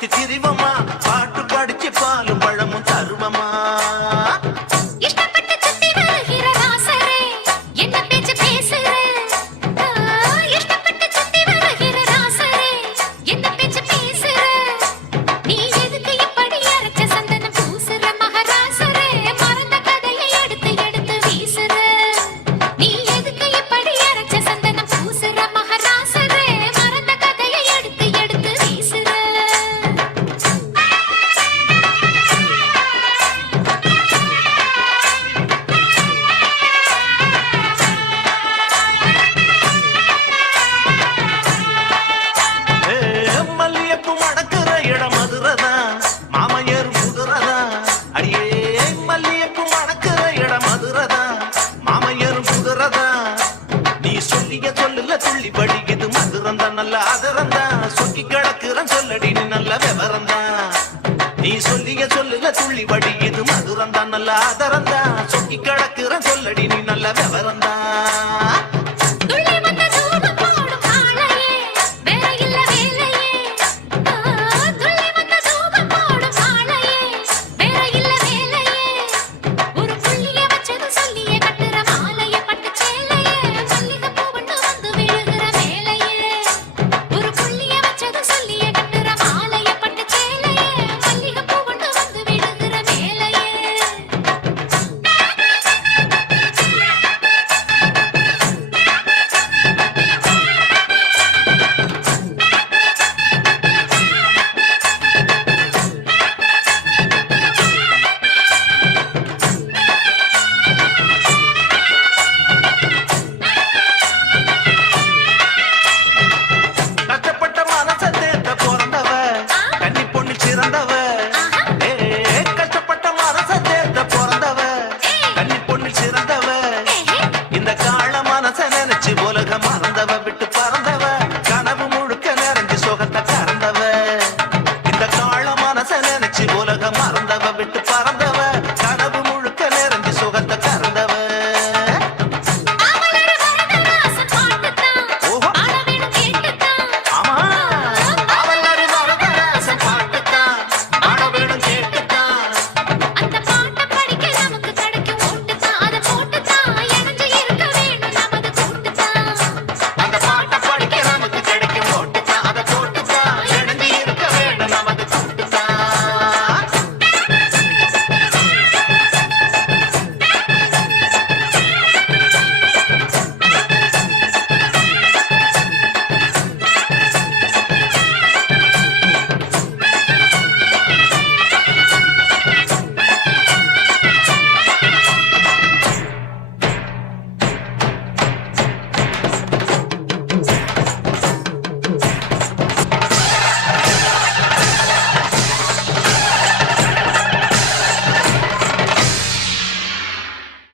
பார்த்து சிரிவமா துள்ளி படிக்குது மதுரம் தான் நல்ல ஆதரம் தான் சொக்கி கிடக்குறன் சொல்லடி நீ நல்ல விவரம் தான் நீ சொல்லிய சொல்லுல துள்ளி படிக்குது மதுரம் தான் நல்ல ஆதரம் தான் சொக்கி கிடக்குறன் சொல்லடி நீ நல்ல விவரம் தான்